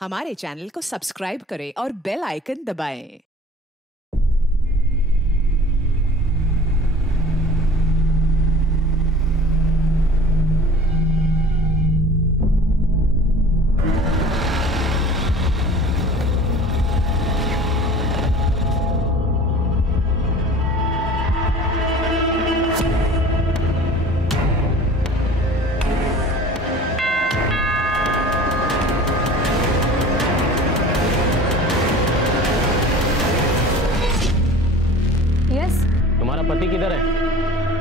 हमारे चैनल को सब्सक्राइब करें और बेल आइकन दबाएं। तुम्हारा पति किधर है?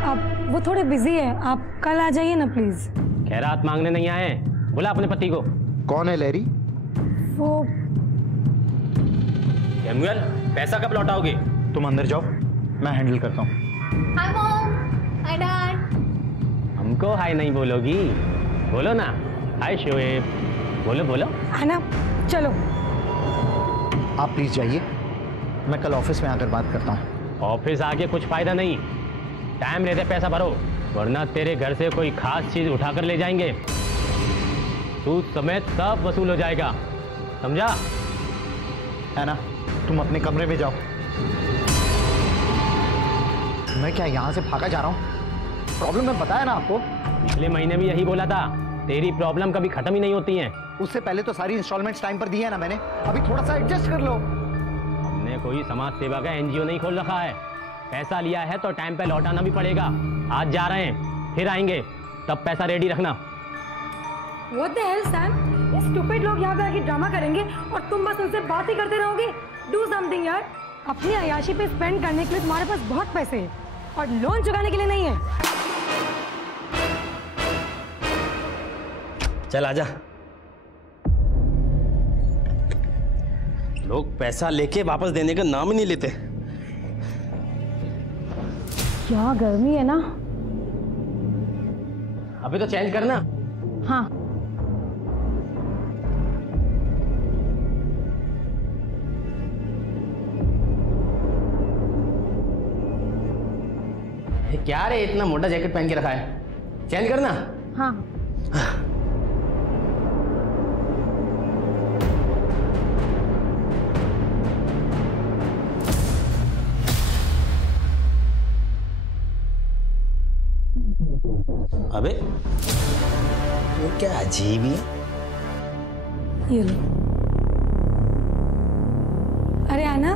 अब वो थोड़े बिजी है, आप कल आ जाइए ना प्लीज। खैरात मांगने नहीं आए, बुला अपने पति को। कौन है लैरी? वो सैमुअल, पैसा कब लौटाओगे? तुम अंदर जाओ, मैं हैंडल करता हूँ। Hi mom, hi dad. हमको हाय नहीं बोलोगी? बोलो ना, हाय शोएब, बोलो बोलो। आना, चलो। आप प्लीज जाइए, मैं कल ऑफिस में आकर बात करता हूँ। ऑफिस आके कुछ फायदा नहीं, टाइम रहते पैसा भरो, वरना तेरे घर से कोई खास चीज उठाकर ले जाएंगे। सूद समेत सब वसूल हो जाएगा, समझा? है ना, तुम अपने कमरे में जाओ। मैं क्या यहाँ से भागा जा रहा हूँ? प्रॉब्लम मैं बताया ना आपको। पिछले महीने भी यही बोला था, तेरी प्रॉब्लम कभी खत्म ही नहीं होती है। उससे पहले तो सारी इंस्टॉलमेंट्स टाइम पर दी है ना मैंने, अभी थोड़ा सा एडजस्ट कर लो। हमने कोई समाज सेवा का एनजीओ नहीं खोल रखा है, पैसा लिया है तो टाइम पे लौटाना भी पड़ेगा। आज जा रहे हैं, फिर आएंगे, तब पैसा रेडी रखना। What the hell, Sam? ये स्टूपिड लोग यहाँ पे आके ड्रामा करेंगे और तुम बस उनसे बात ही करते रहोगे। Do something यार, अपनी अयाशी पे स्पेंड करने के लिए तुम्हारे पास बहुत पैसे हैं और लोन चुकाने के लिए नहीं है। चल आजा। लोग पैसा लेके वापस देने का नाम ही नहीं लेते। क्या गर्मी है ना। अभी तो चेंज करना। हाँ। क्या रे, इतना मोटा जैकेट पहन के रखा है, चेंज करना। हाँ। अबे ये क्या अजीब ही है। ये लो। अरे आना,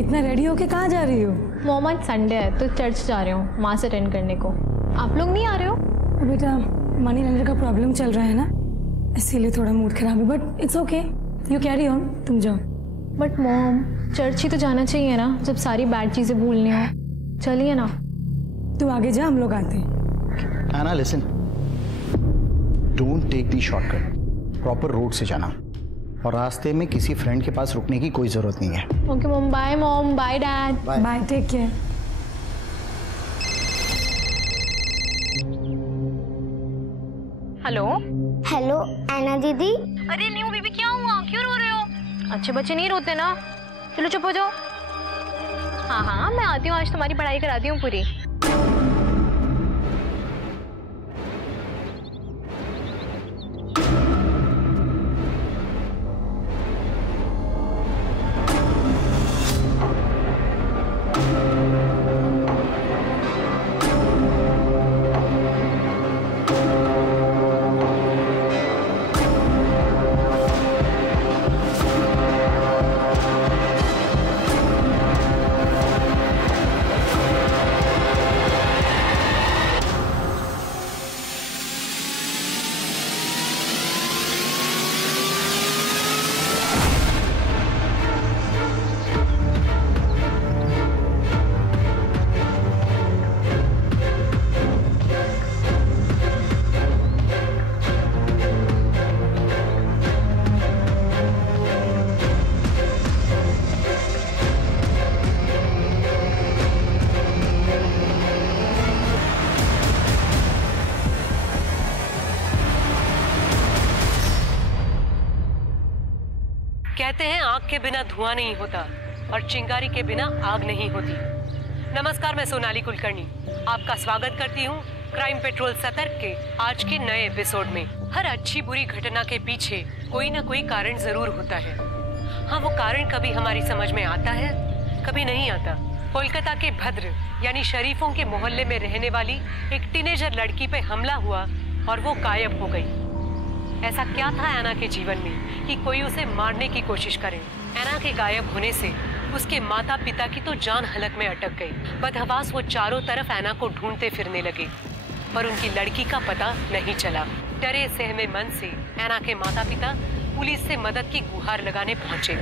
इतना रेडी होके कहाँ जा रही हो? मॉम आज संडे है तो चर्च जा रही हूँ माँ से अटेंड करने को। आप लोग नहीं आ रहे हो? बेटा मनी लेंडर का प्रॉब्लम चल रहा है ना, इसीलिए थोड़ा मूड खराब है, but it's okay, you carry on, तुम जाओ। बट मॉम, चर्च ही तो जाना चाहिए ना, जब सारी बैड चीजें भूलनी हो। चलिए ना। तू आगे जा, हम लोग आते हैं। Anna, listen. Don't take the shortcut. Proper road से जाना और रास्ते में किसी फ्रेंड के पास रुकने की कोई जरूरत नहीं है। Okay mom, bye mom, bye dad. Bye, take care. Hello hello Anna दीदी। अरे न्यू बेबी, क्या हुआ, क्यों रो रहे हो? अच्छे बच्चे नहीं रोते ना, चलो चुप हो जाओ। हाँ हाँ, मैं आती हूँ, आज तुम्हारी पढ़ाई कराती हूँ पूरी। कहते हैं आग के बिना धुआं नहीं होता और चिंगारी के बिना आग नहीं होती। नमस्कार, मैं सोनाली कुलकर्णी आपका स्वागत करती हूँ क्राइम पेट्रोल सतर्क के आज के नए एपिसोड में हर अच्छी बुरी घटना के पीछे कोई ना कोई कारण जरूर होता है। हाँ, वो कारण कभी हमारी समझ में आता है, कभी नहीं आता। कोलकाता के भद्र यानी शरीफों के मोहल्ले में रहने वाली एक टीनेजर लड़की पे हमला हुआ और वो गायब हो गई। ऐसा क्या था ऐना के जीवन में कि कोई उसे मारने की कोशिश करे? ऐना के गायब होने से उसके माता पिता की तो जान हलक में अटक गई। बदहवास वो चारों तरफ ऐना को ढूंढते फिरने लगे, पर उनकी लड़की का पता नहीं चला। डरे सहमे मन से ऐना के माता पिता पुलिस से मदद की गुहार लगाने पहुंचे।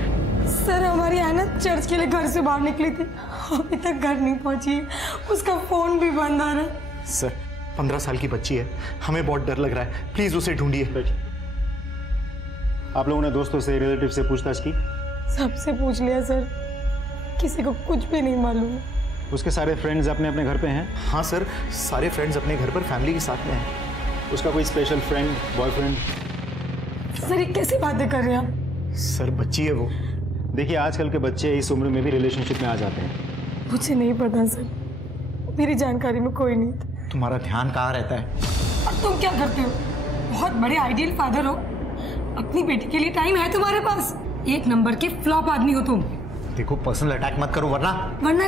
सर, हमारी ऐना चर्च के लिए घर से बाहर निकली थी, अभी तक घर नहीं पहुंची। उसका फोन भी बंद आ रहा है। सर, 15 साल की बच्ची है, हमें बहुत डर लग रहा है, प्लीज उसे ढूंढिए। आप लोगों ने दोस्तों से, रिलेटिव से पूछताछ की? सबसे पूछ लिया सर, किसी को कुछ भी नहीं मालूम। उसके सारे फ्रेंड्स अपने अपने घर पे हैं? हाँ सर, सारे फ्रेंड्स अपने घर पर फैमिली के साथ में हैं। उसका कोई स्पेशल फ्रेंड, बॉयफ्रेंड? सर, ये कैसी बातें कर रहे हैं आप? सर, बच्ची है वो। देखिए, आजकल के बच्चे इस उम्र में भी रिलेशनशिप में आ जाते हैं। मुझे नहीं पता सर, मेरी जानकारी में कोई नहीं था। तुम्हारा ध्यान कहाँ रहता है? और तुम क्या करते हो? बहुत बड़े आइडियल फादर हो, अपनी बेटी के लिए टाइम है तुम्हारे पास? एक नंबर के फ्लॉप आदमी हो तुम। देखो, पर्सनल अटैक मत करो, वरना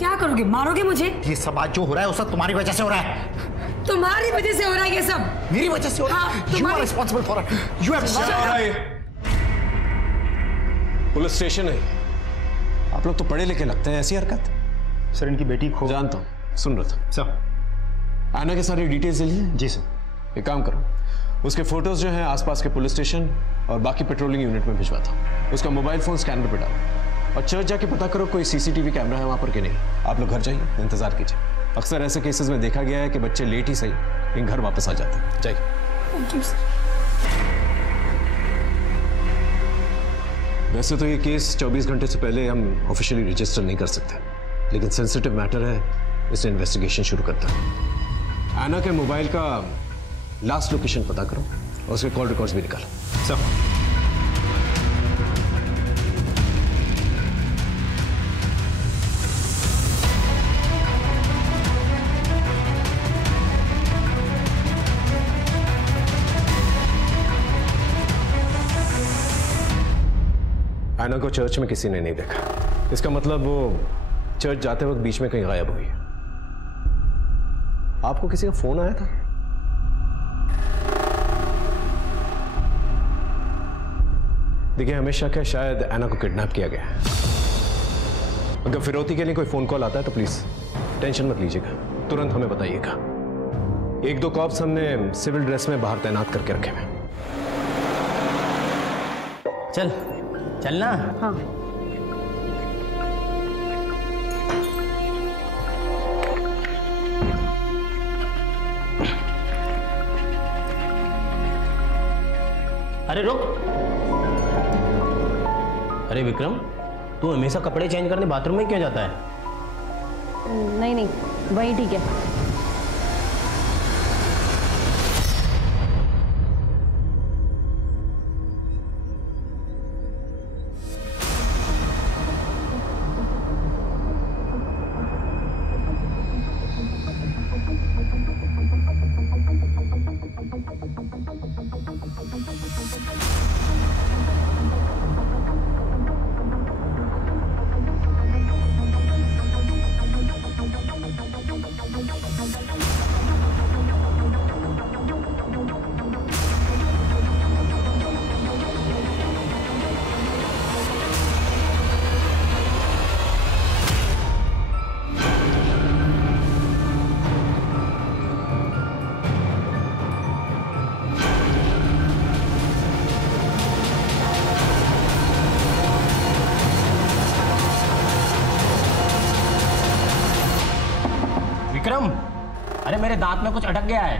क्या करोगे? मारोगे मुझे? ये सब आज जो हो रहा है वो सब तुम्हारी वजह से हो रहा है। तुम्हारी वजह से हो रहा है ये सब? मेरी वजह से हो रहा है? You are responsible for it. You have police station है, आप लोग तो पढ़े लिखे लगते हैं, ऐसी हरकत? सर, इनकी बेटी खो। जानता हूँ, सुन रहा था। सर, ऐना के सारी डिटेल्स ले लिए? जी सर। एक काम करो, उसके फोटोज जो हैं आसपास के पुलिस स्टेशन और बाकी पेट्रोलिंग यूनिट में भिजवा दो। उसका मोबाइल फोन स्कैनर पे डालो और चर्च जाके पता करो कोई सीसीटीवी कैमरा है वहां पर कि नहीं। आप लोग घर जाइए, इंतजार कीजिए। अक्सर ऐसे केसेस में देखा गया है कि बच्चे लेट ही सही लेकिन घर वापस आ जाते हैं। जाइए। Thank you sir. वैसे तो ये केस 24 घंटे से पहले हम ऑफिशियली रजिस्टर नहीं कर सकते, लेकिन सेंसिटिव मैटर है, इसलिए इन्वेस्टिगेशन शुरू करता है। ऐना के मोबाइल का लास्ट लोकेशन पता करो और उसके कॉल रिकॉर्ड्स भी निकालो। सर, ऐना को चर्च में किसी ने नहीं देखा, इसका मतलब वो चर्च जाते वक्त बीच में कहीं गायब हुई। आपको किसी का फोन आया था? देखिए, हमें शक है शायद ऐना को किडनैप किया गया है। अगर फिरौती के लिए कोई फोन कॉल आता है तो प्लीज टेंशन मत लीजिएगा, तुरंत हमें बताइएगा। 1-2 कॉप्स हमने सिविल ड्रेस में बाहर तैनात करके रखे हैं। चलना। हाँ। अरे रुक। अरे विक्रम, तू हमेशा कपड़े चेंज करने बाथरूम में क्यों जाता है? नहीं, वही ठीक है। विक्रम, अरे मेरे दांत में कुछ अटक गया है,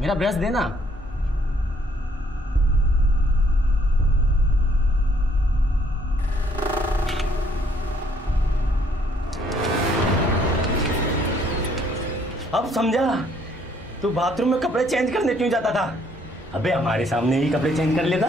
मेरा ब्रश देना। अब समझा तू बाथरूम में कपड़े चेंज करने क्यों जाता था? अबे हमारे सामने ही कपड़े चेंज कर लेता।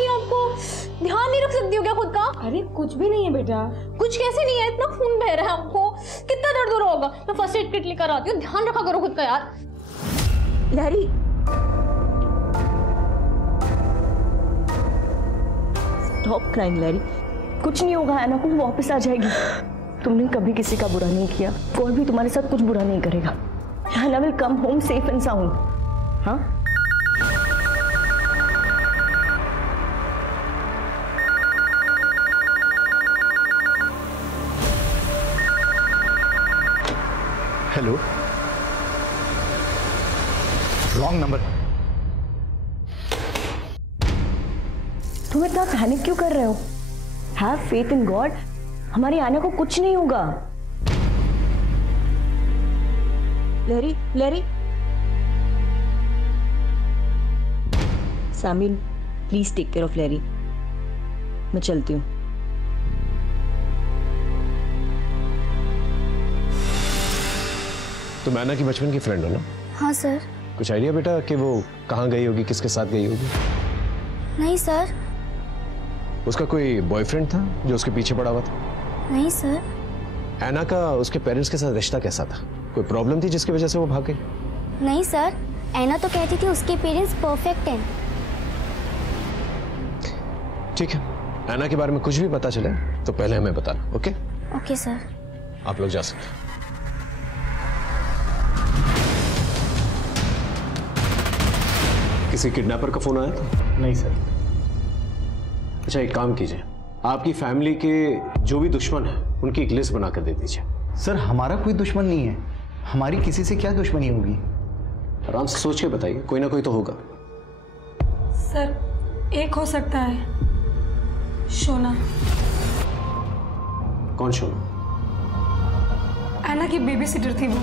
होगी आपको? ध्यान नहीं रख सकती हो क्या खुद का? अरे कुछ भी नहीं है बेटा। कुछ कैसे नहीं है? इतना खून बह रहा है आपको, कितना दर्द हो रहा होगा। मैं फर्स्ट एड किट लेकर आती हूँ, ध्यान रखा करो खुद का यार। लहरी, स्टॉप क्राइंग लहरी, कुछ नहीं होगा, ऐना को वापस आ जाएगी। तुमने कभी किसी का बुरा नहीं किया, कोई भी तुम्हारे साथ कुछ बुरा नहीं करेगा। Anna will come home safe and sound. हाँ, हेलो, रॉन्ग नंबर। तुम इतना पैनिक क्यों कर रहे हो? हैव फेथ इन गॉड, हमारी आना को कुछ नहीं होगा। लहरी, लहरी, सामिल प्लीज टेक केयर ऑफ लहरी। मैं चलती हूँ। तुम ऐना की बचपन की फ्रेंड हो ना? हाँ सर। कुछ आइडिया बेटा कि वो कहाँ गई होगी, किसके साथ गई होगी? नहीं सर। उसका कोई बॉयफ्रेंड था जो उसके पीछे पड़ा हुआ था? नहीं सर। ऐना का उसके पेरेंट्स के साथ रिश्ता कैसा था? कोई प्रॉब्लम थी जिसकी वजह से वो भाग गई? नहीं सर, ऐना तो कहती थी उसके पेरेंट्स परफेक्ट हैं। ठीक है, ऐना के बारे में कुछ भी पता चले तो पहले हमें बताना। ओके? Okay sir. आप लोग जा सकते हैं। किसी किडनैपर का फोन आया था? नहीं सर। अच्छा, एक काम कीजिए, आपकी फैमिली के जो भी दुश्मन है उनकी एक लिस्ट बनाकर दे दीजिए। सर हमारा कोई दुश्मन नहीं है, हमारी किसी से क्या दुश्मनी होगी? आराम से सोच के बताइए, कोई ना कोई तो होगा। सर एक हो सकता है, शोना। कौन शोना? ऐना की बेबी सिटर थी वो।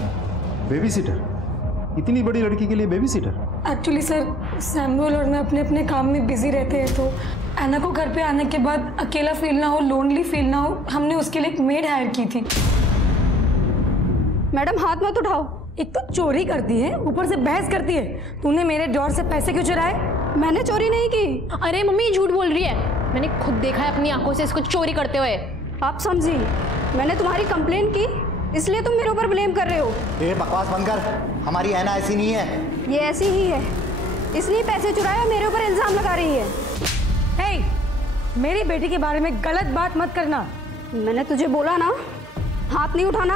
Baby seater? इतनी बड़ी लड़की के लिए baby seater? Actually sir, Samuel और मैं अपने अपने काम में बिजी रहते हैं, तो ऐना को घर पे आने के बाद अकेला फील ना हो, लोनली फील ना हो, हमने उसके लिए एक मेड हायर की थी। मैडम हाथ मत उठाओ। एक तो चोरी करती है, ऊपर से बहस करती है। तूने मेरे ड्रॉर से पैसे क्यों चुराए? मैंने चोरी नहीं की। अरे मम्मी झूठ बोल रही है, मैंने खुद देखा है अपनी आंखों से इसको चोरी करते हुए। आप समझी, मैंने तुम्हारी कंप्लेन की इसलिए तुम मेरे ऊपर ब्लेम कर रहे हो। ये बकवास बंद कर, हमारी ऐना ऐसी नहीं है। ये ऐसी ही है, इसलिए पैसे चुराया मेरे ऊपर इल्जाम लगा रही है। हे, मेरी बेटी के बारे में गलत बात मत करना। मैंने तुझे बोला ना हाथ नहीं उठाना,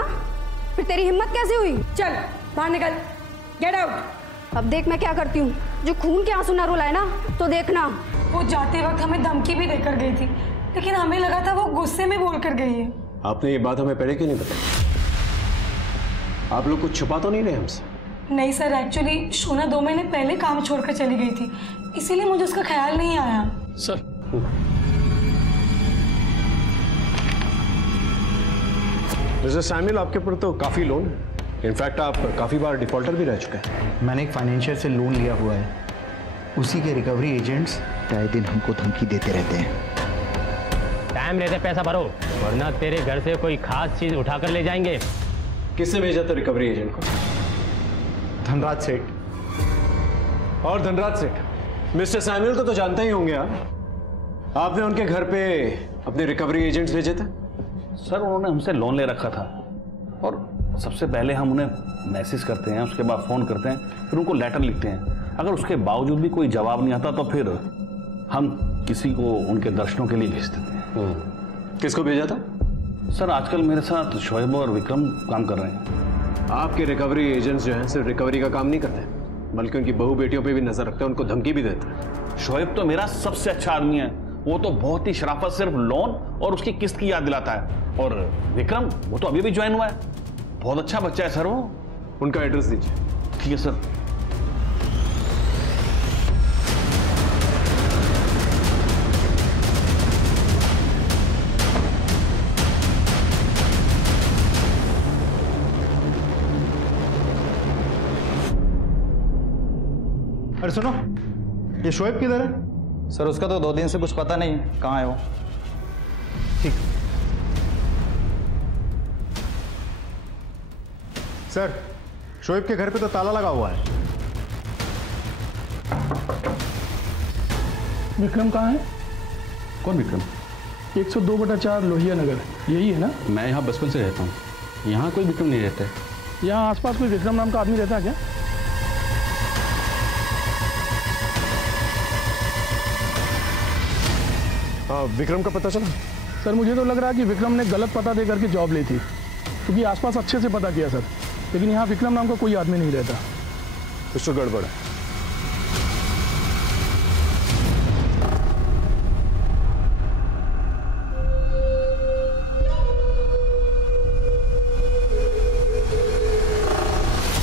फिर तेरी हिम्मत कैसे हुई? चल बाहर निकल, गेट आउट। अब देख मैं क्या करती हूँ, जो खून के आंसू ना रुलाए ना तो देखना। वो जाते वक्त हमें धमकी भी देकर गई थी, लेकिन हमें लगा था वो गुस्से में बोल कर गई है। आपने ये बात हमें पहले क्यों नहीं बताई? आप लोग कुछ छुपा तो नहीं रहे हमसे? नहीं सर, एक्चुअली शोना 2 महीने पहले काम छोड़कर चली गई थी, इसीलिए मुझे उसका ख्याल नहीं आया। सर मिस्टर सैमुअल, आपके ऊपर तो काफी लोन है। इनफैक्ट आप काफी बार डिफॉल्टर भी रह चुके हैं। मैंने एक फाइनेंशियर से लोन लिया हुआ है, उसी के रिकवरी एजेंट्स आए दिन हमको धमकी देते रहते हैं। टाइम रहते पैसा भरो, वरना तेरे घर से कोई खास चीज उठाकर ले जाएंगे। किसने भेजा था रिकवरी एजेंट को? धनराज सेठ। और धनराज सेठ मिस्टर सैमुअल को तो जानते ही होंगे आप। आपने उनके घर पे अपने रिकवरी एजेंट्स भेजे थे? सर उन्होंने हमसे लोन ले रखा था, और सबसे पहले हम उन्हें मैसेज करते हैं, उसके बाद फ़ोन करते हैं, फिर उनको लेटर लिखते हैं। अगर उसके बावजूद भी कोई जवाब नहीं आता तो फिर हम किसी को उनके दर्शनों के लिए भेज देते हैं। किसको भेजा था? सर आजकल मेरे साथ शोएब और विक्रम काम कर रहे हैं। आपके रिकवरी एजेंट्स जो हैं सिर्फ रिकवरी का काम नहीं करते, बल्कि उनकी बहू बेटियों पे भी नजर रखते हैं, उनको धमकी भी देते हैं। शोएब तो मेरा सबसे अच्छा आदमी है, वो तो बहुत ही शराफत सिर्फ लोन और उसकी किस्त की याद दिलाता है। और विक्रम वो तो अभी भी ज्वाइन हुआ है, बहुत अच्छा बच्चा है सर वो। उनका एड्रेस दीजिए। ठीक है सर। अरे सुनो, ये शोएब किधर है? सर उसका तो 2 दिन से कुछ पता नहीं कहाँ है वो। ठीक सर, शोएब के घर पे तो ताला लगा हुआ है। विक्रम कहाँ है? कौन विक्रम? 102/4 लोहिया नगर, यही है ना? मैं यहाँ बचपन से रहता हूँ, यहाँ कोई विक्रम नहीं रहता है। यहाँ आसपास कोई विक्रम नाम का आदमी रहता है क्या? हाँ, विक्रम का पता चला? सर मुझे तो लग रहा है कि विक्रम ने गलत पता दे करके जॉब ली थी, क्योंकि आसपास अच्छे से पता किया सर, लेकिन यहाँ विक्रम नाम का कोई आदमी नहीं रहता। कुछ तो गड़बड़ है।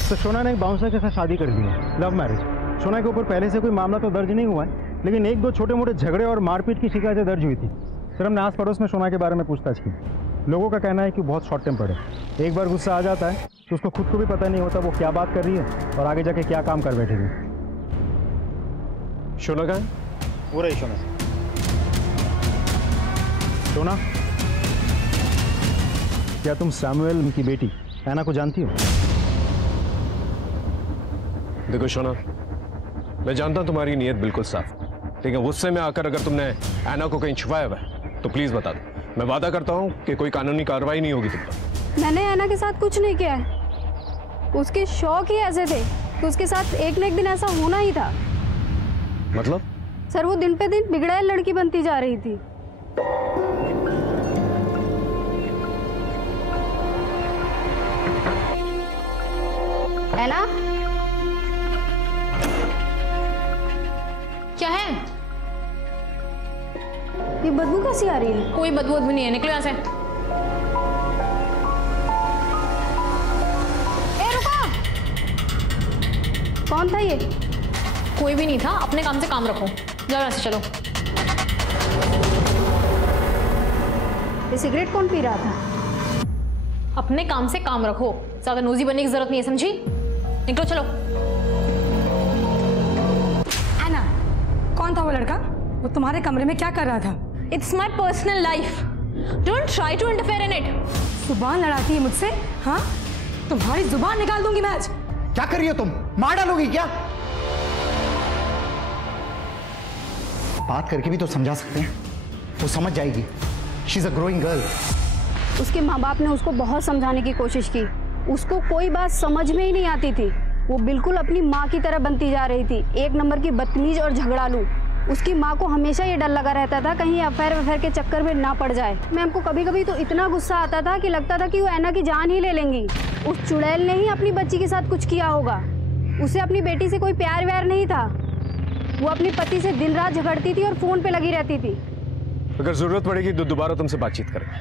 तो शोना ने एक बाउंसर के साथ शादी कर दी है, लव मैरिज। शोना के ऊपर पहले से कोई मामला तो दर्ज नहीं हुआ है, लेकिन 1-2 छोटे मोटे झगड़े और मारपीट की शिकायतें दर्ज हुई थी। सर हमने आस पड़ोस में शोना के बारे में पूछताछ की। लोगों का कहना है कि बहुत शॉर्ट टेम्पर्ड है, एक बार गुस्सा आ जाता है तो उसको खुद को भी पता नहीं होता वो क्या बात कर रही है और आगे जाके क्या काम कर बैठेगी। शोना कहाँ है? वो रही शोना। शोना, क्या तुम सैमुअल की बेटी ऐना को जानती हो? देखो शोना, मैं जानता हूं तुम्हारी नीयत बिल्कुल साफ, लेकिन गुस्से में आकर अगर तुमने ऐना को कहीं छुपाया हुआ है तो प्लीज बता दो। मैं वादा करता हूं कि कोई कानूनी कार्रवाई नहीं होगी तुम पर। मैंने ऐना के साथ कुछ नहीं किया है, उसके शौक ही ऐसे थे कि उसके साथ एक न एक दिन ऐसा होना ही था। मतलब? सर वो दिन पे दिन बिगड़ैल लड़की बनती जा रही थी। ऐना, क्या है? ये बदबू कैसी आ रही है? कोई बदबू नहीं है, निकलो यहाँ से। ए रुको! कौन था ये? कोई भी नहीं था, अपने काम से काम रखो। जाओ यहाँ से, चलो। ये सिगरेट कौन पी रहा था? अपने काम से काम रखो, ज्यादा नोजी बनने की जरूरत नहीं है, समझी? निकलो, चलो। ऐना, कौन था वो लड़का? वो तुम्हारे कमरे में क्या कर रहा था? It's my personal life. Don't try to interfere in it. जुबान लड़ाती है मुझसे? हाँ, तुम्हारी जुबान निकाल दूंगी मैं आज। क्या कर रही हो तुम? मार डालोगी क्या? बात करके भी तो समझा सकते हैं, वो समझ जाएगी। She's a growing girl. उसके माँ बाप ने उसको बहुत समझाने की कोशिश की, उसको कोई बात समझ में ही नहीं आती थी। वो बिल्कुल अपनी माँ की तरह बनती जा रही थी, एक नंबर की बदतमीज और झगड़ालू। उसकी माँ को हमेशा ये डर लगा रहता था कहीं अफेयर के चक्कर में ना पड़ जाए। मैम को कभी कभी तो इतना गुस्सा आता था कि लगता था कि वो ऐना की जान ही ले लेंगी। उस चुड़ैल ने ही अपनी बच्ची के साथ कुछ किया होगा। उसे अपनी बेटी से कोई प्यार व्यार नहीं था। वो अपने पति से दिन रात झगड़ती थी और फोन पे लगी रहती थी। अगर जरूरत पड़ेगी तो दोबारा तुमसे बातचीत करेंगे,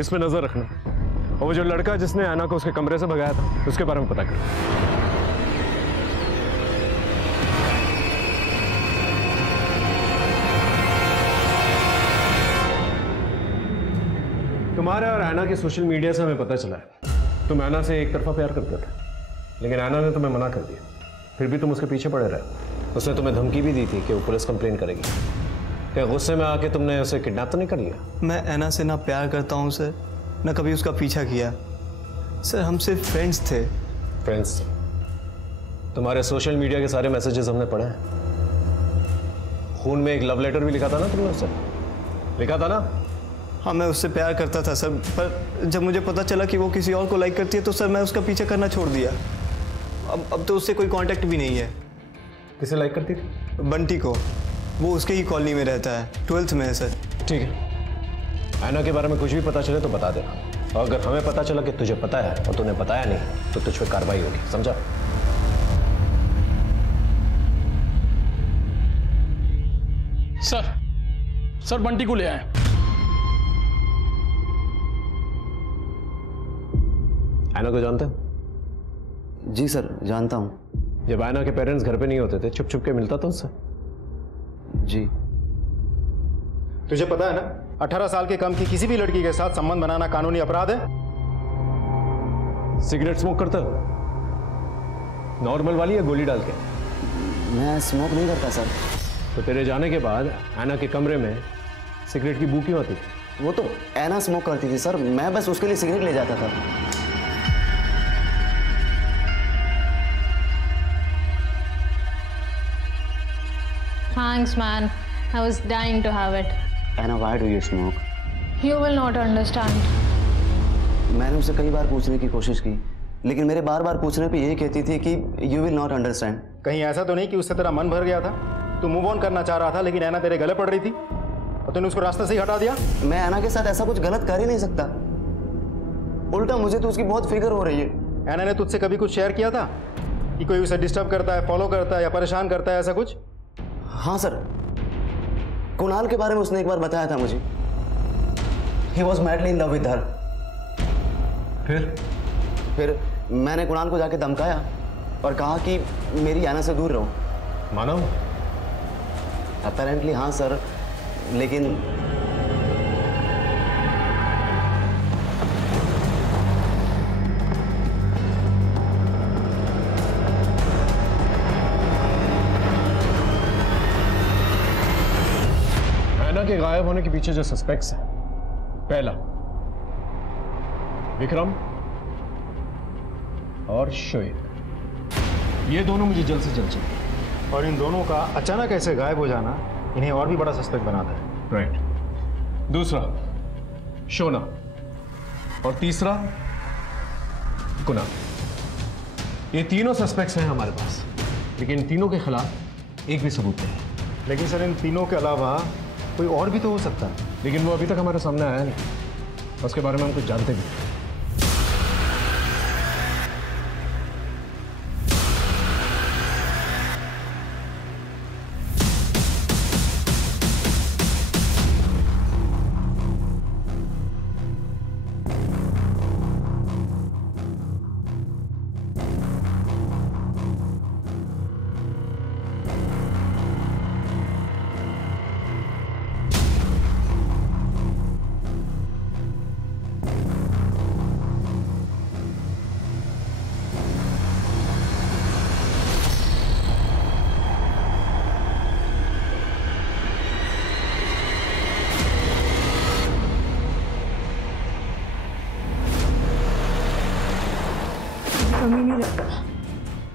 इसमें नजर रखना। और वो जो लड़का जिसने ऐना को उसके कमरे से भगाया था, उसके बारे में पता करो। तुम्हारे और ऐना के सोशल मीडिया से हमें पता चला है तुम ऐना से एक तरफा प्यार करते थे, लेकिन ऐना ने तुम्हें मना कर दिया, फिर भी तुम उसके पीछे पड़े रहे। उसने तुम्हें धमकी भी दी थी कि वो पुलिस कंप्लेन करेगी। क्या गुस्से में आके तुमने उसे किडनैप तो नहीं कर लिया? मैं ऐना से ना प्यार करता हूँ सर, ना कभी उसका पीछा किया सर। हम सिर्फ फ्रेंड्स थे। फ्रेंड्स? तुम्हारे सोशल मीडिया के सारे मैसेजेस हमने पढ़े हैं। खून में एक लव लेटर भी लिखा था ना तुमने उससे? लिखा था ना? हाँ, मैं उससे प्यार करता था सर, पर जब मुझे पता चला कि वो किसी और को लाइक करती है तो सर मैं उसका पीछा करना छोड़ दिया। अब तो उससे कोई कांटेक्ट भी नहीं है। किसे लाइक करती थी? बंटी को। वो उसके ही कॉलोनी में रहता है, 12th में है सर। ठीक है, ऐना के बारे में कुछ भी पता चले तो बता देना, और अगर हमें पता चला कि तुझे पता है और तूने बताया नहीं तो तुझ पर कार्रवाई होगी, समझा? सर बंटी को ले आए। ऐना को जानते हो? जी सर, जानता हूँ। जब ऐना के पेरेंट्स घर पे नहीं होते थे, छुप छुप के मिलता था उससे? जी। तुझे पता है ना, 18 साल के कम की किसी भी लड़की के साथ संबंध बनाना कानूनी अपराध है। सिगरेट स्मोक करता हो? नॉर्मल वाली या गोली डाल के? मैं स्मोक नहीं करता सर। तो तेरे जाने के बाद ऐना के कमरे में सिगरेट की बू क्यों आती थी? वो तो ऐना स्मोक करती थी सर, मैं बस उसके लिए सिगरेट ले जाता था। Thanks, man. I was dying to have it. Anna, why do you smoke? You will not understand. मैंने उसे कई बार पूछने की कोशिश की, लेकिन मेरे बार-बार पूछने पे यही कहती थी कि you will not understand. कहीं ऐसा तो नहीं कि उससे तेरा मन भर गया था? तू मूव ऑन करना चाह रहा था, लेकिन ऐना तेरे गले पड़ रही थी और तूने उसको रास्ते से ही हटा दिया? मैं ऐना के साथ ऐसा कुछ गलत कर ही नहीं सकता। उल्टा मुझे तो उसकी बहुत फिक्र हो रही है। ऐना ने तुझसे कभी कुछ शेयर किया था कि कोई उसे डिस्टर्ब करता है, फॉलो करता है या परेशान करता है, ऐसा कुछ? हाँ सर, कुणाल के बारे में उसने एक बार बताया था मुझे। He was madly in love with her. फिर मैंने कुणाल को जाके धमकाया और कहा कि मेरी ऐना से दूर रहो। मानो? Apparently हाँ सर, लेकिन ऐना के गायब होने के पीछे जो सस्पेक्ट्स हैं, पहला विक्रम और शोएब, ये दोनों मुझे जल्द से जल्द चाहिए। और इन दोनों का अचानक ऐसे गायब हो जाना इन्हें और भी बड़ा सस्पेक्ट बनाता है। राइट। दूसरा शोना और तीसरा कुणाल। ये तीनों सस्पेक्ट्स हैं हमारे पास, लेकिन इन तीनों के खिलाफ एक भी सबूत नहीं है। लेकिन सर, इन तीनों के अलावा कोई और भी तो हो सकता है। लेकिन वो अभी तक हमारे सामने आया नहीं, उसके बारे में हम कुछ जानते भी नहीं।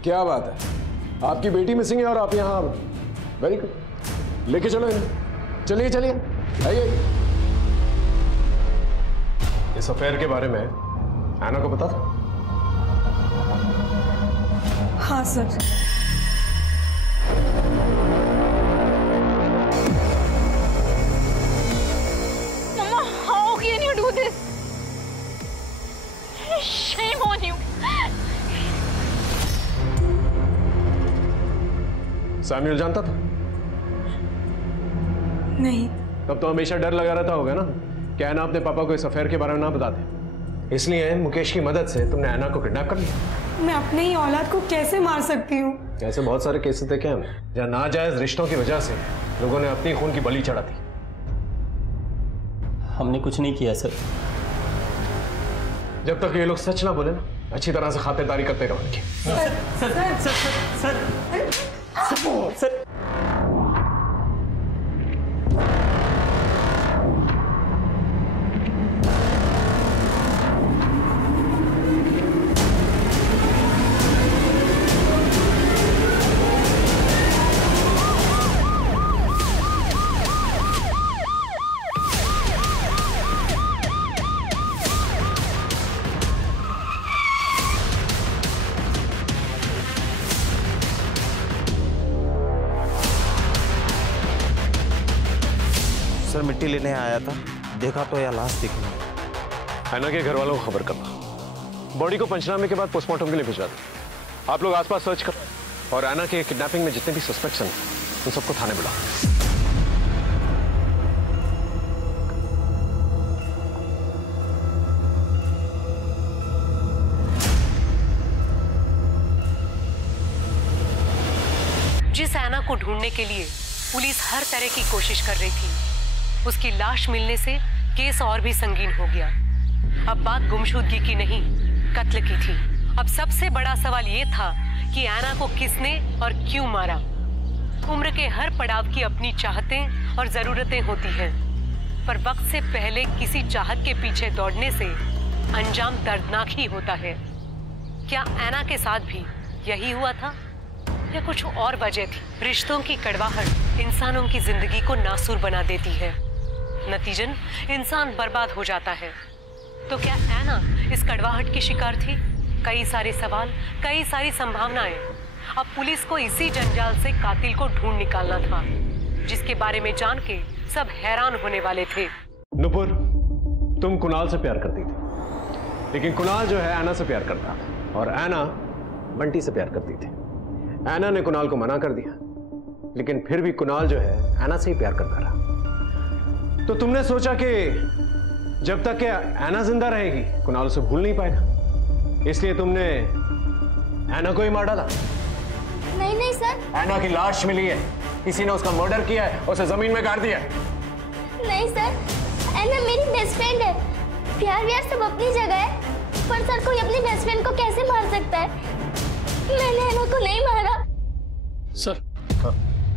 क्या बात है, आपकी बेटी मिसिंग है और आप यहाँ? वेरी गुड, लेके चलो इन्हें। चलिए चलिए, आइए। इस अफेयर के बारे में ऐना को पता था? हाँ sir. Mama, how can you do this? Shame on you. Samuel जानता था? नहीं। तब तो हमेशा डर लगा रहता होगा ना कि ऐना अपने पापा को इस अफेयर के बारे में ना बता दे। इसलिए मुकेश की मदद से तुमने ऐना को किडनैप कर लिया। मैं अपने ही औलाद को कैसे मार सकती हूँ? ऐसे बहुत सारे केसेस देखे हमने जहाँ नाजायज रिश्तों की वजह से लोगों ने अपनी खून की बलि चढ़ा दी। हमने कुछ नहीं किया सर। जब तक ये लोग सच ना बोले ना, अच्छी तरह से खातिरदारी करते रहो इनकी। Sir sir sir sir sir sir sir मिट्टी लेने आया था, देखा तो यह लाश दिख रही। ऐना के घर वालों को खबर करना, बॉडी को पंचनामे के बाद पोस्टमार्टम के लिए भिजवा दो। आप लोग आसपास सर्च करो और ऐना के किडनैपिंग में जितने भी सस्पेक्ट्स हैं उन सबको थाने बुलाओ। जिस ऐना को ढूंढने के लिए पुलिस हर तरह की कोशिश कर रही थी, उसकी लाश मिलने से केस और भी संगीन हो गया। अब बात गुमशुदगी की नहीं, कत्ल की थी। अब सबसे बड़ा सवाल ये था कि ऐना को किसने और क्यों मारा। उम्र के हर पड़ाव की अपनी चाहतें और जरूरतें होती हैं, पर वक्त से पहले किसी चाहत के पीछे दौड़ने से अंजाम दर्दनाक ही होता है। क्या ऐना के साथ भी यही हुआ था? या कुछ और वजह थी? रिश्तों की कड़वाहट इंसानों की जिंदगी को नासूर बना देती है, नतीजन इंसान बर्बाद हो जाता है। तो क्या ऐना इस कड़वाहट की शिकार थी? कई सारे सवाल, कई सारी संभावनाएं। अब पुलिस को इसी जंजाल से कातिल को ढूंढ निकालना था, जिसके बारे में जान के सब हैरान होने वाले थे। नुपुर, तुम कुणाल से प्यार करती थी, लेकिन कुणाल जो है ऐना से प्यार करता था, और ऐना बंटी से प्यार करती थी। ऐना ने कुणाल को मना कर दिया, लेकिन फिर भी कुणाल जो है ऐना से ही प्यार करता रहा। तो तुमने सोचा कि जब तक ऐना जिंदा रहेगी कुणाल उसे भूल नहीं पाएगा, इसलिए तुमने ऐना को ही मार डाला। नहीं नहीं सर, ऐना की लाश मिली है, किसी ने उसका मर्डर किया है, उसे जमीन में गाड़ दिया है। नहीं सर, ऐना मेरी बेस्ट फ्रेंड है। प्यार व्यार सब अपनी जगह है, पर सर कोई अपनी बेस्ट फ्रेंड को कैसे मार सकता है? मैंने ऐना को नहीं मारा।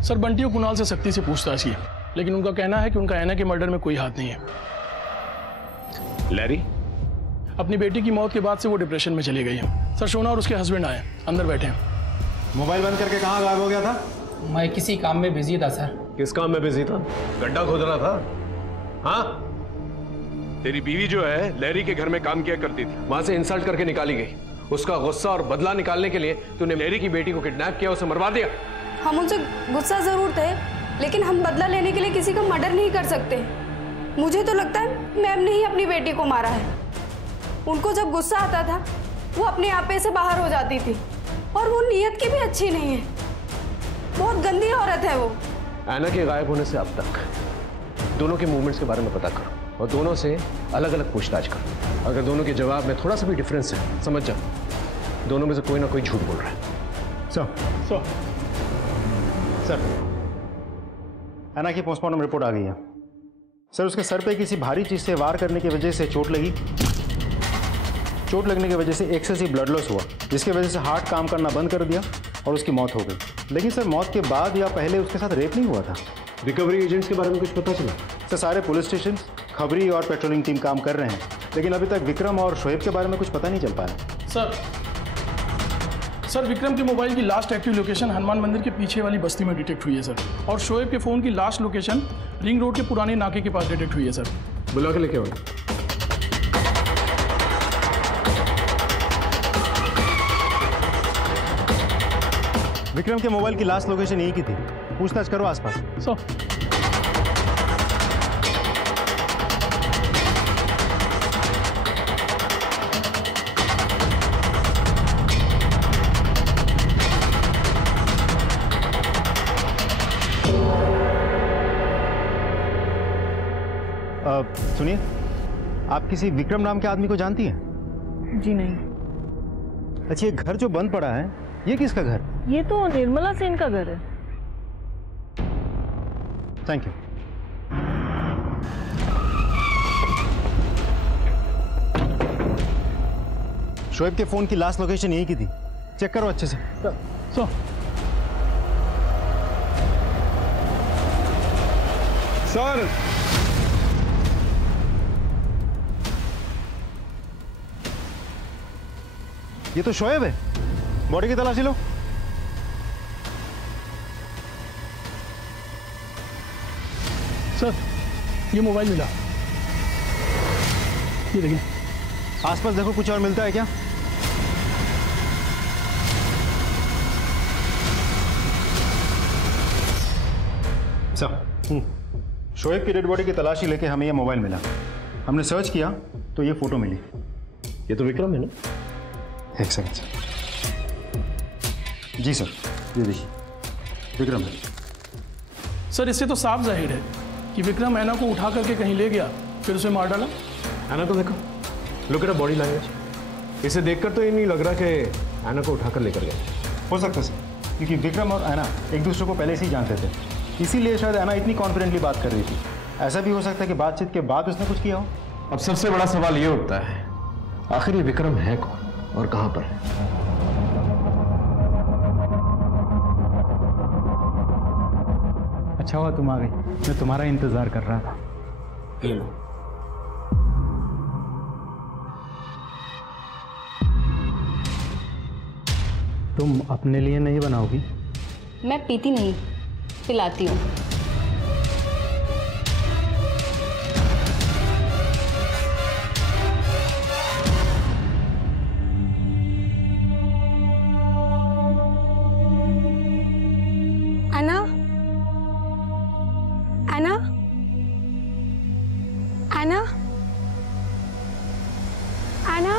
सर बंटी और कुणाल से सख्ती से पूछताछ की, लेकिन उनका कहना है कि उनका ऐना के मर्डर में कोई हाथ नहीं है। लैरी? अपनी बेटी की मौत के बाद से वो डिप्रेशन में चली गई है। सर शोना और उसके हस्बैंड आए, अंदर बैठे हैं। मोबाइल बंद करके कहाँ गायब हो गया था? मैं किसी काम में बिजी था सर। किस काम में बिजी था? गड्ढा खोदना था? हाँ? तेरी बीवी जो है लैरी के घर में काम किया करती थी, वहां से इंसल्ट करके निकाली गई। उसका गुस्सा और बदला निकालने के लिए तूने लैरी की बेटी को किडनैप किया, उसे मरवा दिया। हम उनसे गुस्सा जरूर थे, लेकिन हम बदला लेने के लिए किसी का मर्डर नहीं कर सकते। मुझे तो लगता है मैम ने ही अपनी बेटी को मारा है। उनको जब गुस्सा आता था वो अपने आपे से बाहर हो जाती थी, और वो नीयत की भी अच्छी नहीं है। बहुत गंदी औरत है वो। ऐना के गायब होने से अब तक दोनों के मूवमेंट्स के बारे में पता करो और दोनों से अलग अलग पूछताछ करो। अगर दोनों के जवाब में थोड़ा सा भी डिफरेंस है, समझ जाओ दोनों में से कोई ना कोई झूठ बोल रहा है। सर ऐना की पोस्टमार्टम रिपोर्ट आ गई है। सर उसके सर पे किसी भारी चीज से वार करने की वजह से चोट लगी। चोट लगने की वजह से एक्सेसिव ब्लड लॉस हुआ, जिसकी वजह से हार्ट काम करना बंद कर दिया और उसकी मौत हो गई। लेकिन सर मौत के बाद या पहले उसके साथ रेप नहीं हुआ था। रिकवरी एजेंट्स के बारे में कुछ पता चला? सर सारे पुलिस स्टेशन, खबरी और पेट्रोलिंग टीम काम कर रहे हैं, लेकिन अभी तक विक्रम और शोएब के बारे में कुछ पता नहीं चल पाया। सर विक्रम के मोबाइल की लास्ट एक्टिव लोकेशन हनुमान मंदिर के पीछे वाली बस्ती में डिटेक्ट हुई है सर, और शोएब के फोन की लास्ट लोकेशन रिंग रोड के पुराने नाके के पास डिटेक्ट हुई है सर। बुला के लेके आओ। विक्रम के मोबाइल की लास्ट लोकेशन यही की थी, पूछताछ करो आसपास। सुनिए, आप किसी विक्रम नाम के आदमी को जानती हैं? जी नहीं। अच्छा, ये घर जो बंद पड़ा है ये किसका घर? ये तो निर्मला सेन का घर है। Thank you. शोएब के फोन की लास्ट लोकेशन यही की थी, चेक करो अच्छे से। सर ये तो शोएब है, बॉडी की तलाशी लो। सर ये मोबाइल मिला, ये देखिए। आसपास देखो कुछ और मिलता है क्या? सर शोएब की डेड बॉडी की तलाशी लेके हमें ये मोबाइल मिला। हमने सर्च किया तो ये फोटो मिली। ये तो विक्रम है ना? एक सेकंड सर। जी सर, ये देखिए विक्रम है। सर इससे तो साफ जाहिर है कि विक्रम ऐना को उठा करके कहीं ले गया, फिर उसे मार डाला। ऐना तो देखो, लुक एट बॉडी लैंग्वेज। इसे देखकर तो ये नहीं लग रहा कि ऐना को उठाकर लेकर गया। हो सकता है सर, क्योंकि विक्रम और ऐना एक दूसरे को पहले से ही जानते थे, इसीलिए शायद ऐना इतनी कॉन्फिडेंटली बात कर रही थी। ऐसा भी हो सकता है कि बातचीत के बाद उसने कुछ किया हो। अब सबसे बड़ा सवाल ये उठता है, आखिर ये विक्रम है कौन और कहां पर है? अच्छा हुआ तुम आ गई, मैं तुम्हारा इंतजार कर रहा था। ये लो। तुम अपने लिए नहीं बनाओगी, मैं पीती नहीं, पिलाती हूँ। एना, एना, एना, एना।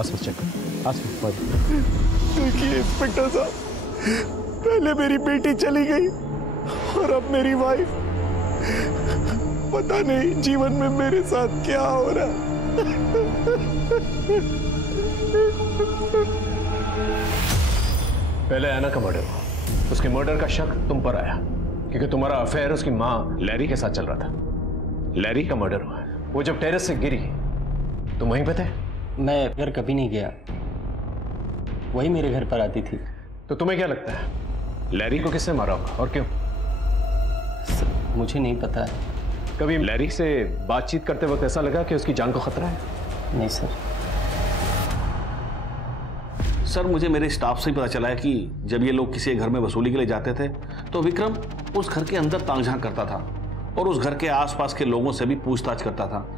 आसपास चेक आसपास। देखिए इंस्पेक्टर साहब, पहले मेरी बेटी चली गई और अब मेरी वाइफ। पता नहीं जीवन में मेरे साथ क्या हो रहा है। पहले ऐना का मर्डर हुआ, उसके मर्डर का शक तुम पर आया क्योंकि तुम्हारा अफेयर उसकी माँ लैरी के साथ चल रहा था। लैरी का मर्डर हुआ, वो जब टेरेस से गिरी तुम वहीं पे थे? मैं घर कभी नहीं गया, वही मेरे घर पर आती थी। तो तुम्हें क्या लगता है लैरी को किसने मारा होगा और क्यों? मुझे नहीं पता। कभी लैरी से बातचीत करते वक्त ऐसा लगा कि उसकी जान को खतरा है? नहीं सर। सर मुझे मेरे स्टाफ से ही पता चला है कि जब ये लोग किसी घर में वसूली के लिए जाते थे तो विक्रम उस घर के अंदर तांग-झांक करता था और उस घर के आसपास के लोगों से भी पूछताछ करता था।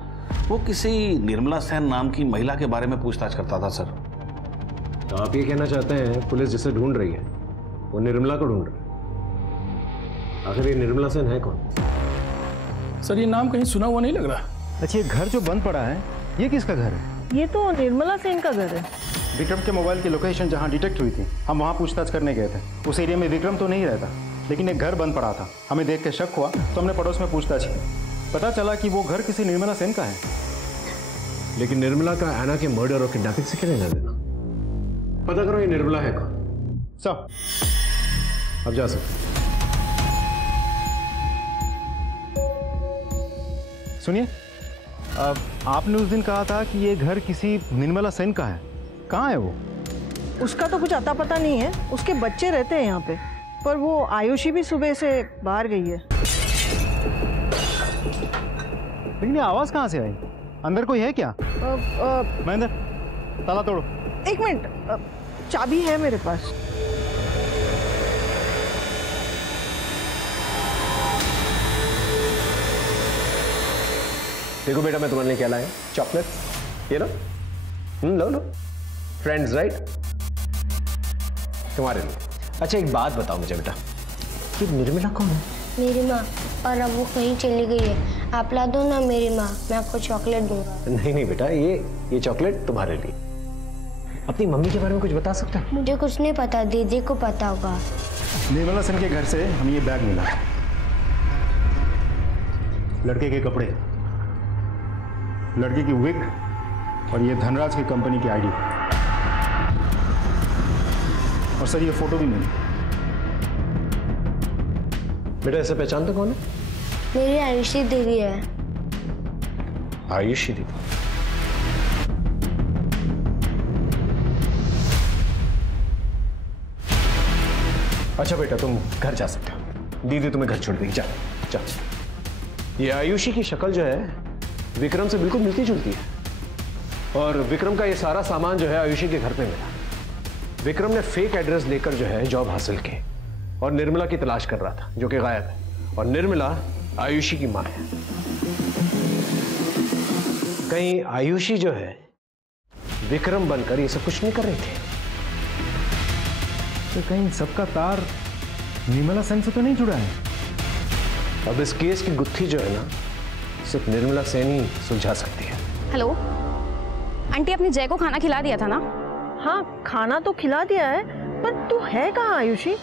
वो किसी निर्मला सेन नाम की महिला के बारे में पूछताछ करता था सर। तो आप ये कहना चाहते हैं पुलिस जिसे ढूंढ रही है वो निर्मला को ढूंढ रही है? आखिर ये निर्मला सेन है कौन? सर ये नाम कहीं सुना हुआ नहीं लग रहा। अच्छा, ये घर जो बंद पड़ा है ये किसका घर है? ये तो निर्मला सेन का घर है। विक्रम के मोबाइल की लोकेशन जहाँ डिटेक्ट हुई थी, हम वहाँ पूछताछ करने गए थे। उस एरिया में विक्रम तो नहीं रहता, लेकिन एक घर बंद पड़ा था। हमें देख के शक हुआ तो हमने पड़ोस में पूछताछ की। पता चला कि वो घर किसी निर्मला सेन का है। लेकिन निर्मला का ऐना के मर्डर और किडनैपिंग से क्या लेना देना? पता करो ये निर्मला है कौन। सब अब जा सकते। सुनिए, आपने उस दिन कहा था कि ये घर किसी निर्मला सेन का है। कहाँ है वो? उसका तो कुछ अता पता नहीं है। उसके बच्चे रहते हैं यहाँ पे, पर वो आयुषी भी सुबह से बाहर गई है। लेकिन ये आवाज कहाँ से आई? अंदर कोई है क्या? महेंद्र, ताला तोड़ो। एक मिनट, चाबी है मेरे पास। देखो बेटा, मैं तुम्हारे लिए क्या लाया? चॉकलेट। ये लो। लो लो। Friends right? तुम्हारे लिए। अच्छा एक बात बताओ मुझे बेटा, कि निर्मला कौन है? मेरी माँ, और अब वो कहीं चली गई है। आप ला दो ना मेरी माँ, मैं आपको चॉकलेट दूंगा। नहीं नहीं बेटा, ये चॉकलेट तुम्हारे लिए। अपनी मम्मी के बारे में कुछ बता सकते हैं? मुझे कुछ नहीं पता, दीदी को पता होगा। निर्मला सेन के घर से हमें ये बैग मिला, लड़के के कपड़े, लड़के की विग और ये धनराज की कंपनी की आईडी। और सर ये फोटो भी मिली। बेटा ऐसे पहचानते कौन है? मेरी आयुषी दीदी है। आयुषी दीदी? अच्छा बेटा तुम घर जा सकते हो, दीदी तुम्हें घर छोड़ देगी। जा जा। ये आयुषी की शक्ल जो है विक्रम से बिल्कुल मिलती जुलती है, और विक्रम का ये सारा सामान जो है आयुषी के घर पे मिला। विक्रम ने फेक एड्रेस देकर जो है जॉब हासिल की और निर्मला की तलाश कर रहा था जो कि गायब है, और निर्मला आयुषी की मां है। कहीं आयुषी जो है विक्रम बनकर ये सब कुछ नहीं कर रही थी? तो कहीं सबका तार निर्मला सेन से तो नहीं जुड़ा है? अब इस केस की गुत्थी जो है ना सिर्फ निर्मला सेन ही सुलझा सकती है। हेलो आंटी, आपने जय को खाना खिला दिया था ना? हाँ खाना तो खिला दिया है, पर तू है कहाँ आयुषी?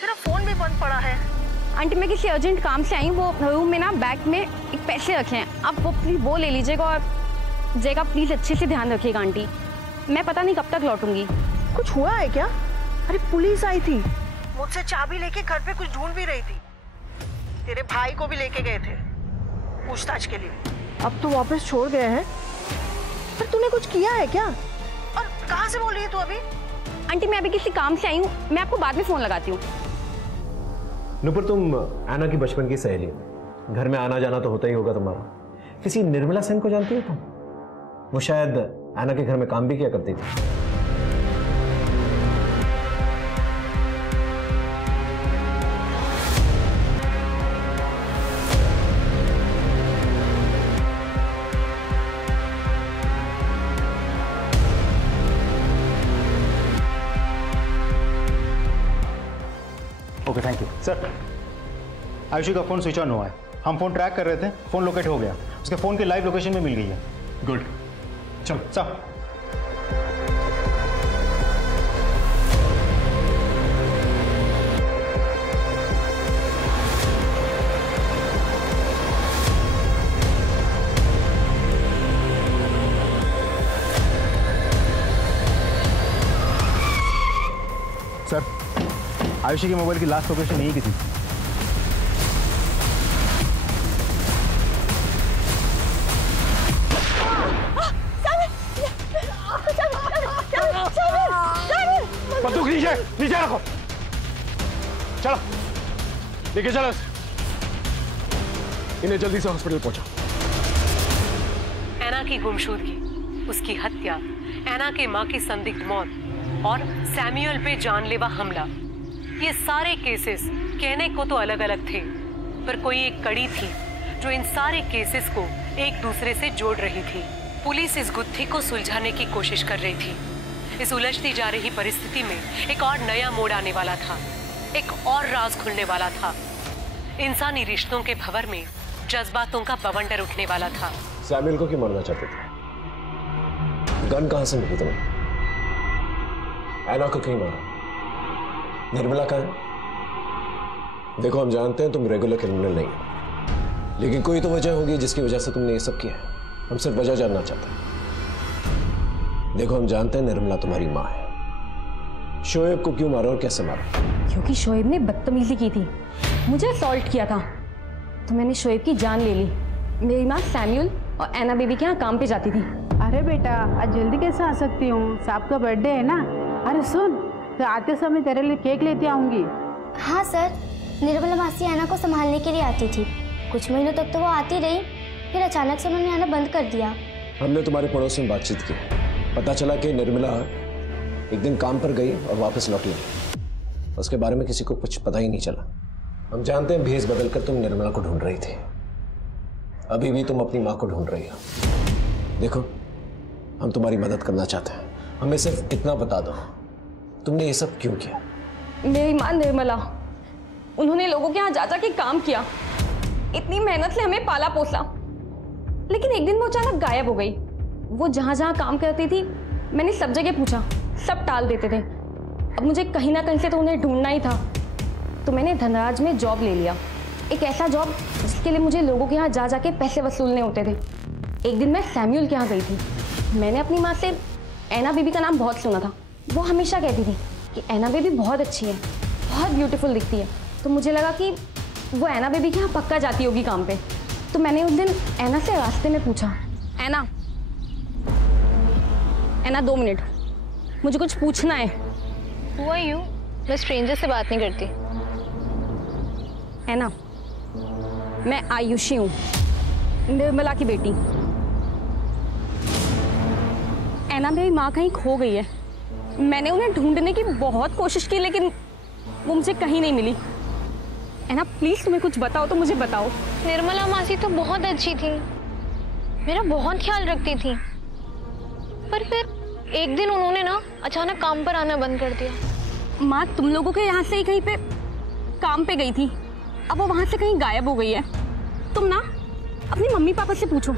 तेरा फोन भी बंद पड़ा है। आंटी मैं किसी अर्जेंट काम से आई, वो रूम में ना बैग में एक पैसे रखे हैं, आप वो प्लीज वो ले लीजिएगा, और जय का प्लीज अच्छे से ध्यान रखिएगा आंटी। मैं पता नहीं कब तक लौटूंगी। कुछ हुआ है क्या? अरे पुलिस आई थी, मुझसे चाबी लेके घर पे कुछ ढूंढ भी रही थी। तेरे भाई को भी लेके गए थे पूछताछ के लिए। अब तो वापस छोड़ गए हैं। पर तूने कुछ किया है क्या? और कहाँ से बोल रही है तू अभी? आंटी मैं अभी किसी काम से आई हूँ, मैं आपको बाद में फोन लगाती हूँ। नूपुर, तुम ऐना की बचपन की सहेली हो, घर में आना जाना तो होता ही होगा तुम्हारा। किसी निर्मला सेन को जानती हो तुम? वो शायद ऐना के घर में काम भी किया करती थी। Okay thank you sir. Ayushi का फोन स्विच ऑन हुआ है, हम फोन ट्रैक कर रहे थे, फोन लोकेट हो गया, उसके फोन की लाइव लोकेशन में मिल गई है। गुड, चलो सर। सर आयुषी के मोबाइल की लास्ट लोकेशन यही की थी। बंदूक नीचे नीचे रखो, चलो लेके चलो इन्हें, जल्दी से हॉस्पिटल पहुंचाओ। ऐना की गुमशुदगी, उसकी हत्या, ऐना के मां की संदिग्ध मौत और सैमुअल पे जानलेवा हमला, ये सारे केसेस कहने को तो अलग अलग थे, पर कोई एक कड़ी थी जो इन सारे केसेस को एक दूसरे से जोड़ रही थी। पुलिस इस गुत्थी को सुलझाने की कोशिश कर रही थी। इस उलझती जा रही परिस्थिति में एक और नया मोड़ आने वाला था, एक और राज खुलने वाला था। इंसानी रिश्तों के भंवर में जज्बातों का बवंडर उठने वाला था। सैमुअल को क्यों मारना चाहते थे? गन कहां से मिली तुम्हें? ऐना को क्यों मारा? निर्मला का है? देखो हम जानते हैं तुम रेगुलर क्रिमिनल नहीं हो, लेकिन कोई तो वजह होगी जिसकी वजह से तुमने ये सब किया है। हम सिर्फ वजह जानना चाहते हैं। देखो हम जानते हैं निर्मला तुम्हारी माँ है। शोएब को क्यों मारा और कैसे मारा? क्योंकि शोएब ने बदतमीजी की थी, मुझे असॉल्ट किया था, तो मैंने शोएब की जान ले ली। मेरी माँ सैमुअल और ऐना बेबी के यहाँ काम पे जाती थी। अरे बेटा आज जल्दी कैसे आ सकती हूँ, साहब का बर्थडे है ना। अरे सुन, तो आते समय तेरे लिए केक लेते आऊंगी। हाँ सर, निर्मला मासी ऐना को संभालने के लिए आती थी। कुछ महीनों तक तो वो आती रही, फिर अचानक से उन्होंने आना बंद कर दिया। हमने तुम्हारे पड़ोस में बातचीत की, पता चला कि निर्मला एक दिन काम पर गई और वापस लौटी नहीं। उसके बारे में किसी को कुछ पता ही नहीं चला। हम जानते हैं भेष बदलकर तुम निर्मला को ढूंढ रही थी, अभी भी तुम अपनी माँ को ढूंढ रही हो। देखो हम तुम्हारी मदद करना चाहते हैं, हमें सिर्फ इतना बता दो तुमने ये सब क्यों किया? मेरी माँ निर्मला, उन्होंने लोगों के यहाँ जा के काम किया, इतनी मेहनत से हमें पाला पोसा, लेकिन एक दिन वो अचानक गायब हो गई। वो जहाँ जहाँ काम करती थी मैंने सब जगह पूछा, सब टाल देते थे। अब मुझे कहीं ना कहीं से तो उन्हें ढूंढना ही था, तो मैंने धनराज में जॉब ले लिया, एक ऐसा जॉब जिसके लिए मुझे लोगों के यहाँ जा जाके पैसे वसूलने होते थे। एक दिन मैं सैमुअल के यहाँ गई थी, मैंने अपनी माँ से ऐना बेबी का नाम बहुत सुना था। वो हमेशा कहती थी कि ऐना बेबी बहुत अच्छी है, बहुत ब्यूटीफुल दिखती है, तो मुझे लगा कि वो ऐना बेबी के यहाँ पक्का जाती होगी काम पे। तो मैंने उस दिन ऐना से रास्ते में पूछा, ऐना 2 मिनट, मुझे कुछ पूछना है। Who are you? मैं स्ट्रेंजर से बात नहीं करती। ऐना, मैं आयुषी हूँ, निर्मला की बेटी। ऐना मेरी माँ कहीं खो गई है, मैंने उन्हें ढूंढने की बहुत कोशिश की लेकिन वो मुझे कहीं नहीं मिली। ऐना प्लीज तुम्हें कुछ बताओ तो मुझे बताओ। निर्मला मासी तो बहुत अच्छी थी, मेरा बहुत ख्याल रखती थी, पर फिर एक दिन उन्होंने ना अचानक काम पर आना बंद कर दिया। माँ तुम लोगों के यहाँ से ही कहीं पे काम पे गई थी, अब वो वहाँ से कहीं गायब हो गई है। तुम ना अपनी मम्मी पापा से पूछो,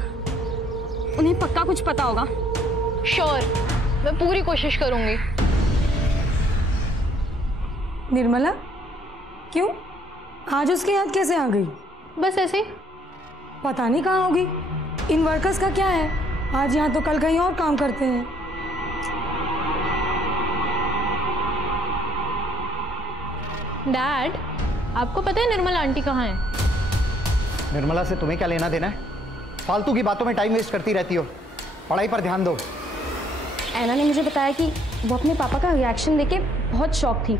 उन्हें पक्का कुछ पता होगा। श्योर, मैं पूरी कोशिश करूंगी। निर्मला क्यों, आज उसकी याद कैसे आ गई? बस ऐसे, पता नहीं कहाँ होगी। इन वर्कर्स का क्या है, आज यहाँ तो कल कहीं और काम करते हैं। डैड, आपको पता है निर्मला आंटी कहाँ है? निर्मला से तुम्हें क्या लेना देना है? फालतू की बातों में टाइम वेस्ट करती रहती हो। पढ़ाई पर ध्यान दो। ऐना ने मुझे बताया कि वो अपने पापा का रिएक्शन देके बहुत शॉक थी।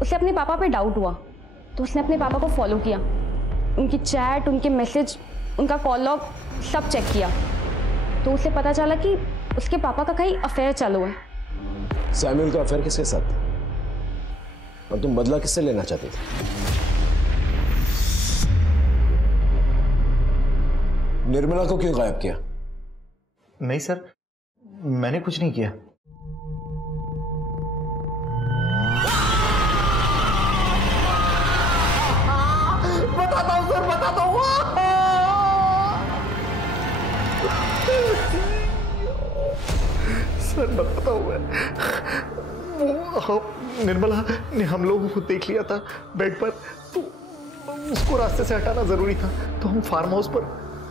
उसे अपने पापा पे डाउट हुआ तो उसने अपने पापा को फॉलो किया, उनकी चैट, उनके मैसेज, उनका कॉल लॉग सब चेक किया। तो उसे पता चला कि उसके पापा का कहीं अफेयर चालू है। सैमुअल का अफेयर किसके साथ? और तुम बदला किससे लेना चाहती थी? निर्मला को क्यों गायब किया? नहीं सर, मैंने कुछ नहीं किया। बताता हूँ सर, बताता हूँ। सर बताता हूँ मैं। वो निर्मला ने हम लोगों को देख लिया था बेड पर, तो उसको रास्ते से हटाना जरूरी था, तो हम फार्म हाउस पर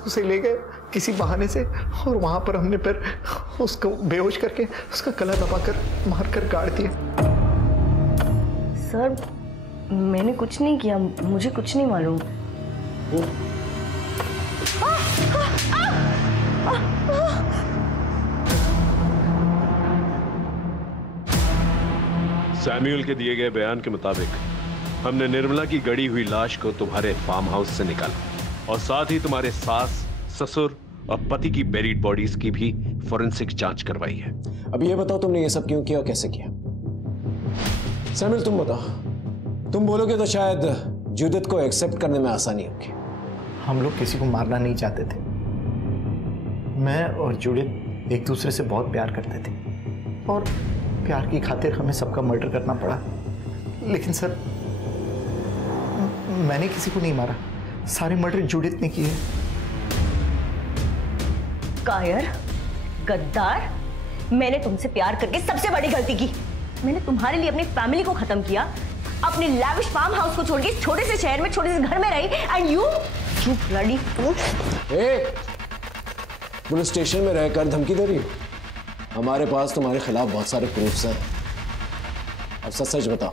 उसे ले गए किसी बहाने से, और वहां पर हमने फिर उसको बेहोश करके उसका गला दबाकर मारकर गाड़ दिया। सर मैंने कुछ नहीं किया, मुझे कुछ नहीं मालूम। सैमुअल के दिए गए बयान के मुताबिक हमने निर्मला की गड़ी हुई लाश को तुम्हारे फार्म हाउस से निकाला और साथ ही तुम्हारे सास, ससुर और पति की बेरीड बॉडीज की भी फोरेंसिक जांच करवाई है। अब ये बताओ तुमने ये सब क्यों किया और कैसे किया? सैमुअल तुम बताओ। तुम बोलोगे तो शायद जूडिथ को एक्सेप्ट करने में आसानी होगी। हम लोग किसी को मारना नहीं चाहते थे। मैं और जूडिथ एक दूसरे से बहुत प्यार करते थे और प्यार की खातिर हमें सबका मर्डर करना पड़ा। लेकिन सर मैंने किसी को नहीं मारा, सारे मर्डर जूडिथ ने किए। कायर, गद्दार, मैंने तुमसे प्यार करके सबसे बड़ी गलती की। मैंने तुम्हारे लिए अपनी फैमिली को खत्म किया, अपने लैविश फार्म हाउस को छोड़ के छोटे से शहर में छोटे से घर में रही, and you bloody fool. Police station में रहकर धमकी दे रही हो? हमारे पास तुम्हारे खिलाफ बहुत सारे प्रूफ्स हैं। अब सच सच बताओ,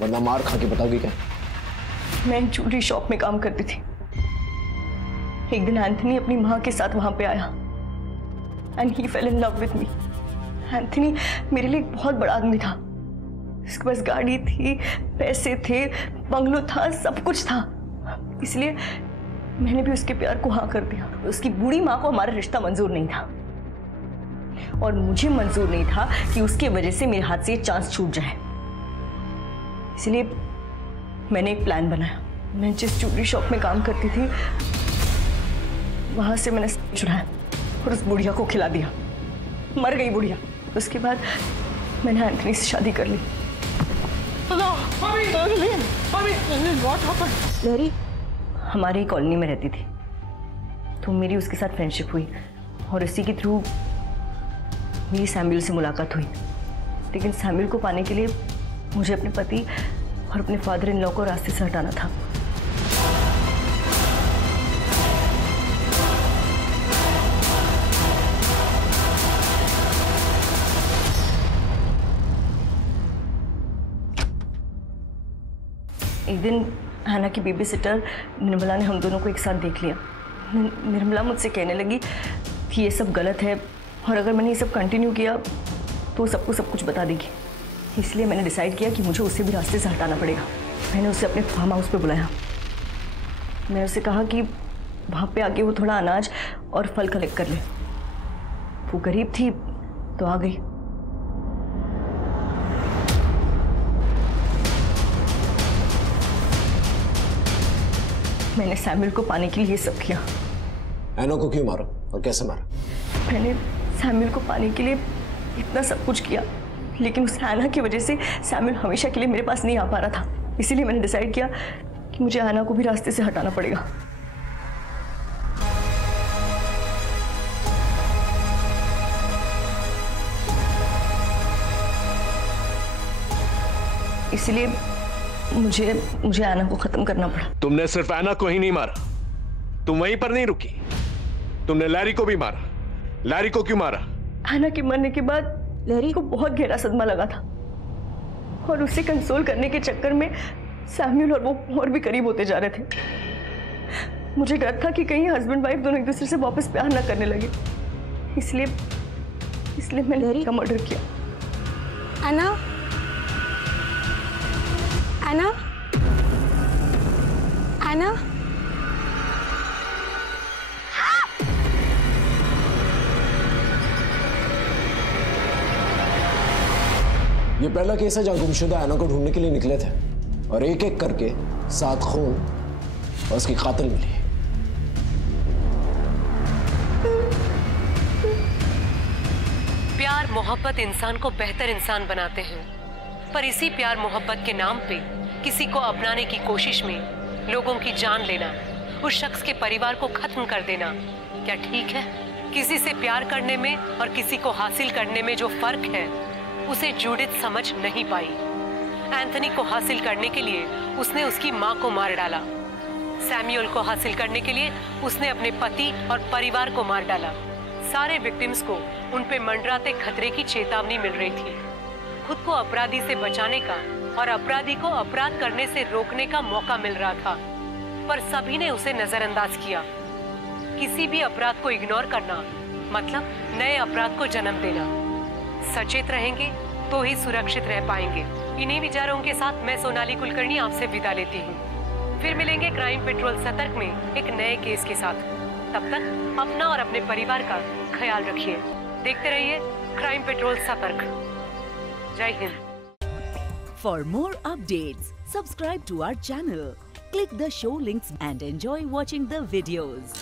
वरना मार खा के बताओगी क्या? मैं ज्वेलरी शॉप में काम करती थी। एक दिन एंथनी अपनी माँ के साथ वहां पे आया and he fail in love with me. Anthony मेरे लिए एक बहुत बड़ा आदमी था। उसके पास गाड़ी थी, पैसे थे, बंगलो था, सब कुछ था। इसलिए मैंने भी उसके प्यार को हाँ कर दिया। उसकी बूढ़ी माँ को हमारा रिश्ता मंजूर नहीं था और मुझे मंजूर नहीं था कि उसके वजह से मेरे हाथ से ये चांस छूट जाए। इसलिए मैंने एक प्लान बनाया। मैं जिस ज्वेलरी शॉप में काम करती थी वहां से मैंने चुराया और उस बुढ़िया को खिला दिया। मर गई बुढ़िया। उसके बाद मैंने एंथनी से शादी कर ली। लहरी हमारी कॉलोनी में रहती थी, तो मेरी उसके साथ फ्रेंडशिप हुई और इसी के थ्रू मेरी सैमुअल से मुलाकात हुई। लेकिन सैमुअल को पाने के लिए मुझे अपने पति और अपने फादर इन लॉ को रास्ते से हटाना था। एक दिन हैना की बेबी सिटर निर्मला ने हम दोनों को एक साथ देख लिया। निर्मला मुझसे कहने लगी कि ये सब गलत है और अगर मैंने ये सब कंटिन्यू किया तो सबको सब कुछ बता देगी। इसलिए मैंने डिसाइड किया कि मुझे उसे भी रास्ते से हटाना पड़ेगा। मैंने उसे अपने फार्म हाउस पे बुलाया। मैं उसे कहा कि वहाँ पे आके वो थोड़ा अनाज और फल कलेक्ट कर ले। वो गरीब थी तो आ गई। मैंने सैमुअल को पाने के लिए ये सब किया। एनो को क्यों मारा और कैसे मारा? मैंने सैमुअल को पाने के लिए इतना सब कुछ किया, लेकिन उस आना की वजह से सैमुअल हमेशा के लिए मेरे पास नहीं आ पा रहा था। इसीलिए मैंने डिसाइड किया कि मुझे आना को भी रास्ते से हटाना पड़ेगा। इसलिए मुझे आना को खत्म करना पड़ा। तुमने सिर्फ आना को ही नहीं मारा, तुम वहीं पर नहीं रुकी, तुमने लैरी को भी मारा। लैरी को क्यों मारा? आना के मरने के बाद लैरी को बहुत गहरा सदमा लगा था और उसे कंसोल करने के चक्कर में सैमुअल और वो और भी करीब होते जा रहे थे। मुझे डर था कि कहीं हस्बैंड वाइफ दोनों एक दूसरे से वापस प्यार ना करने लगे। इसलिए मैंने लहरी का मर्डर किया। एना, एना, एना, ये पहला केस है जहां गुमशुदा ऐना को ढूंढने के लिए निकले थे और एक एक करके 7 खून और उसकी कातिल मिली। प्यार मोहब्बत इंसान को बेहतर इंसान बनाते हैं, पर इसी प्यार मोहब्बत के नाम पे किसी को अपनाने की कोशिश में लोगों की जान लेना, उस शख्स के परिवार को खत्म कर देना, क्या ठीक है? किसी से प्यार करने में और किसी को हासिल करने में जो फर्क है उसे जूडिथ समझ नहीं पाई। एंथनी को हासिल करने के लिए उसने उसकी माँ को मार डाला। सैमुअल को हासिल करने के लिए उसने अपने पति और परिवार को मार डाला। सारे विक्टिम्स को उन पे मंडराते खतरे की चेतावनी मिल रही थी। खुद को अपराधी से बचाने का और अपराधी को अपराध करने से रोकने का मौका मिल रहा था, पर सभी ने उसे नजरअंदाज किया। किसी भी अपराध को इग्नोर करना मतलब नए अपराध को जन्म देना। सचेत रहेंगे तो ही सुरक्षित रह पाएंगे। इन्हीं विचारों के साथ मैं सोनाली कुलकर्णी आपसे विदा लेती हूँ। फिर मिलेंगे क्राइम पेट्रोल सतर्क में एक नए केस के साथ। तब तक अपना और अपने परिवार का ख्याल रखिए। देखते रहिए क्राइम पेट्रोल सतर्क। जय Hind. For more updates, subscribe to our channel, click the show links and enjoy watching the videos.